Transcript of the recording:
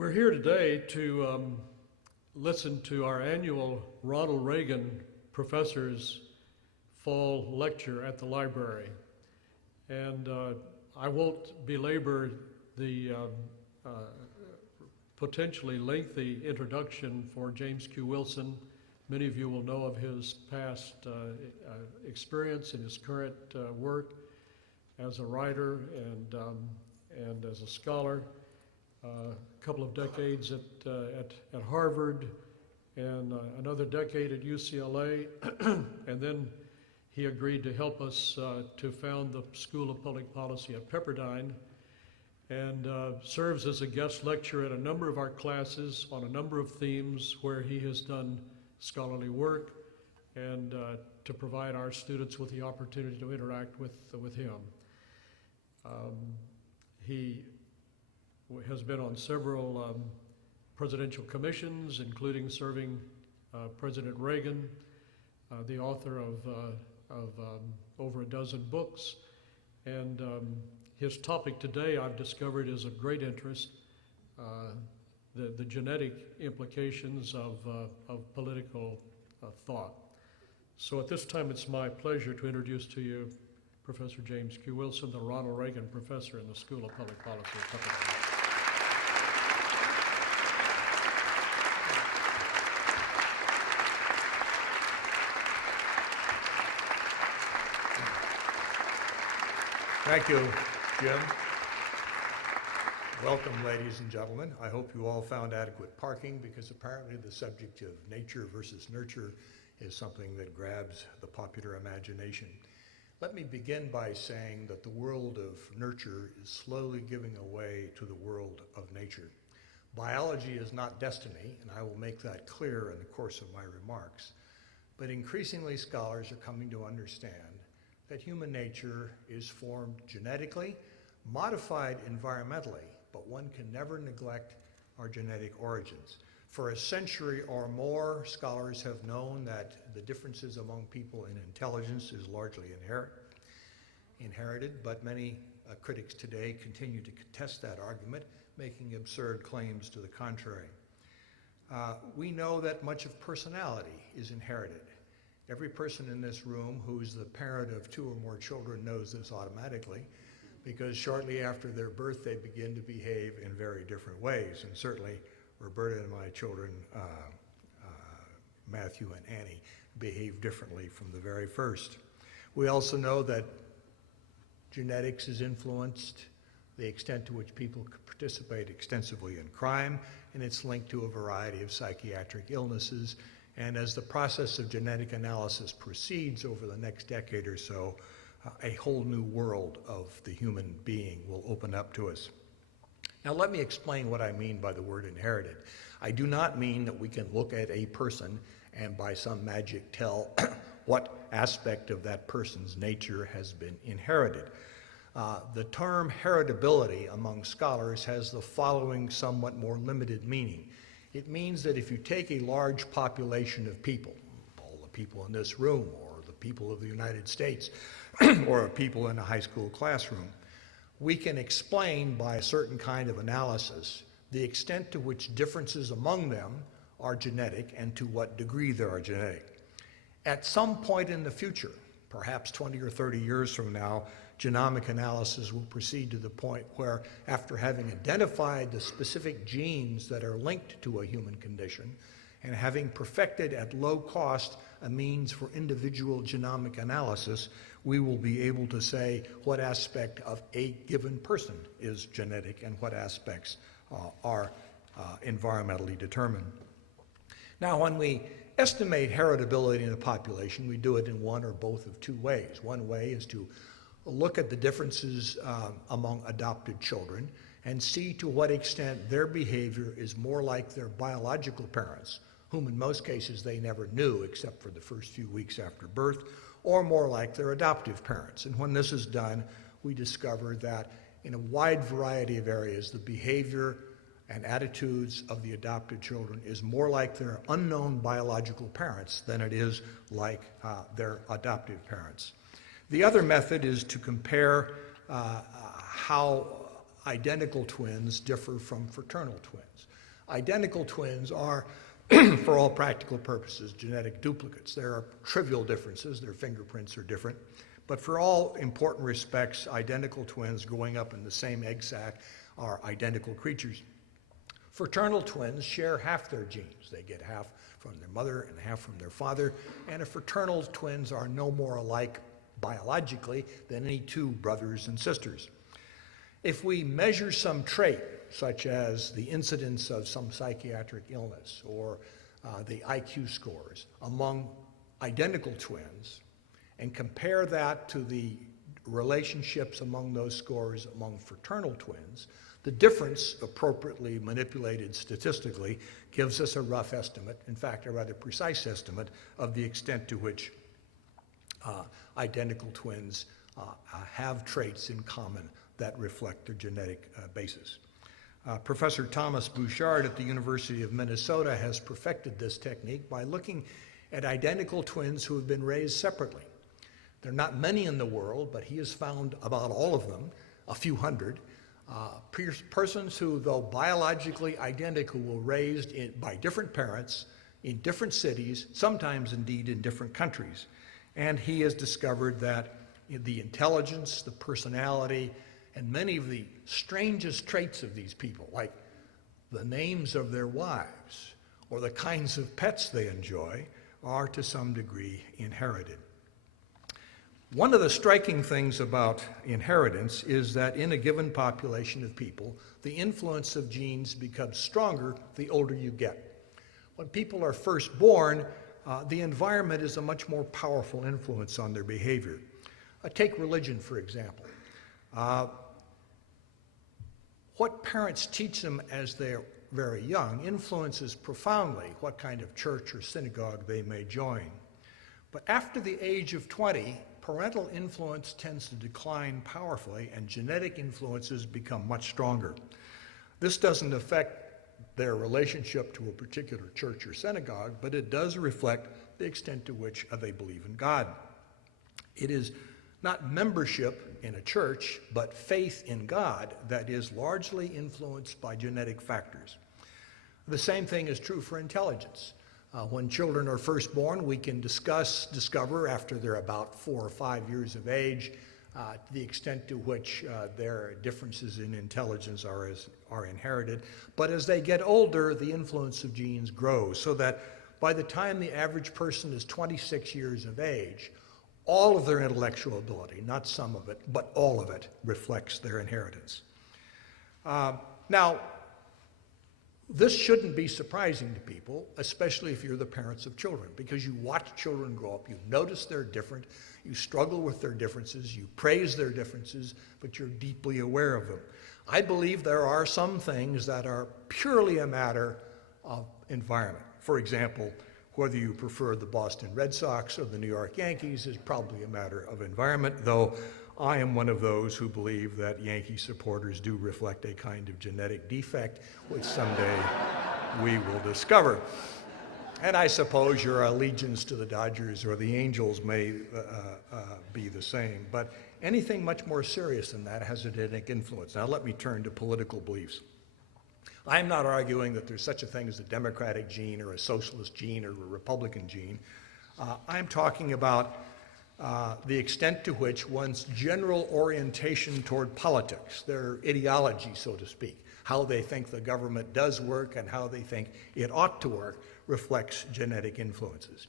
We're here today to listen to our annual Ronald Reagan Professor's Fall Lecture at the library. And I won't belabor the potentially lengthy introduction for James Q. Wilson. Many of you will know of his past experience and his current work as a writer and as a scholar. A couple of decades at Harvard and another decade at UCLA, and then he agreed to help us to found the School of Public Policy at Pepperdine, and serves as a guest lecturer at a number of our classes on a number of themes where he has done scholarly work, and to provide our students with the opportunity to interact with him. He has been on several presidential commissions, including serving President Reagan, the author of over a dozen books, and his topic today I've discovered is of great interest, the genetic implications of political thought. So at this time it's my pleasure to introduce to you Professor James Q. Wilson, the Ronald Reagan Professor in the School of Public Policy at Pepperdine. Thank you, Jim. Welcome, ladies and gentlemen. I hope you all found adequate parking, because apparently the subject of nature versus nurture is something that grabs the popular imagination. Let me begin by saying that the world of nurture is slowly giving way to the world of nature. Biology is not destiny, and I will make that clear in the course of my remarks, but increasingly scholars are coming to understand that human nature is formed genetically, modified environmentally, but one can never neglect our genetic origins. For a century or more, scholars have known that the differences among people in intelligence is largely inherited, but many critics today continue to contest that argument, making absurd claims to the contrary. We know that much of personality is inherited. Every person in this room who's the parent of 2 or more children knows this automatically, because shortly after their birth they begin to behave in very different ways. And certainly Roberta and my children, Matthew and Annie, behave differently from the very first. We also know that genetics has influenced the extent to which people participate extensively in crime, and it's linked to a variety of psychiatric illnesses. And as the process of genetic analysis proceeds over the next decade or so, a whole new world of the human being will open up to us. Now let me explain what I mean by the word inherited. I do not mean that we can look at a person and by some magic tell what aspect of that person's nature has been inherited. The term heritability among scholars has the following somewhat more limited meaning. It means that if you take a large population of people, all the people in this room, or the people of the United States, or people in a high school classroom, we can explain by a certain kind of analysis the extent to which differences among them are genetic and to what degree they are genetic. At some point in the future, perhaps 20 or 30 years from now, genomic analysis will proceed to the point where, after having identified the specific genes that are linked to a human condition and having perfected at low cost a means for individual genomic analysis, we will be able to say what aspect of a given person is genetic and what aspects are environmentally determined. Now, when we estimate heritability in a population, we do it in one or both of 2 ways. One way is to look at the differences among adopted children and see to what extent their behavior is more like their biological parents, whom in most cases they never knew except for the first few weeks after birth, or more like their adoptive parents. And when this is done, we discover that in a wide variety of areas, the behavior and attitudes of the adopted children is more like their unknown biological parents than it is like their adoptive parents. The other method is to compare how identical twins differ from fraternal twins. Identical twins are, for all practical purposes, genetic duplicates. There are trivial differences. Their fingerprints are different. But for all important respects, identical twins growing up in the same egg sac are identical creatures. Fraternal twins share half their genes. They get half from their mother and half from their father. And fraternal twins are no more alike biologically than any two brothers and sisters. If we measure some trait, such as the incidence of some psychiatric illness or the IQ scores among identical twins, and compare that to the relationships among those scores among fraternal twins, the difference, appropriately manipulated statistically, gives us a rough estimate, in fact, a rather precise estimate, of the extent to which identical twins have traits in common that reflect their genetic basis. Professor Thomas Bouchard at the University of Minnesota has perfected this technique by looking at identical twins who have been raised separately. There are not many in the world, but he has found about all of them, a few hundred, persons who, though biologically identical, were raised by different parents in different cities, sometimes indeed in different countries. And he has discovered that the intelligence, the personality, and many of the strangest traits of these people, like the names of their wives or the kinds of pets they enjoy, are to some degree inherited. One of the striking things about inheritance is that in a given population of people, the influence of genes becomes stronger the older you get. When people are first born, the environment is a much more powerful influence on their behavior. Take religion, for example. What parents teach them as they're very young influences profoundly what kind of church or synagogue they may join. But after the age of 20, parental influence tends to decline powerfully and genetic influences become much stronger. This doesn't affect their relationship to a particular church or synagogue, but it does reflect the extent to which they believe in God. It is not membership in a church, but faith in God that is largely influenced by genetic factors. The same thing is true for intelligence. When children are first born, we can discover after they're about 4 or 5 years of age the extent to which their differences in intelligence are inherited. But as they get older, the influence of genes grows, so that by the time the average person is 26 years of age, all of their intellectual ability, not some of it, but all of it, reflects their inheritance. Now, this shouldn't be surprising to people, especially if you're the parents of children, because you watch children grow up, you notice they're different, you struggle with their differences, you praise their differences, but you're deeply aware of them. I believe there are some things that are purely a matter of environment. For example, whether you prefer the Boston Red Sox or the New York Yankees is probably a matter of environment, though I am one of those who believe that Yankee supporters do reflect a kind of genetic defect, which someday we will discover. And I suppose your allegiance to the Dodgers or the Angels may be the same, but anything much more serious than that has a genetic influence. Now let me turn to political beliefs. I'm not arguing that there's such a thing as a Democratic gene or a socialist gene or a Republican gene. I'm talking about the extent to which one's general orientation toward politics, their ideology, so to speak, how they think the government does work and how they think it ought to work, reflects genetic influences.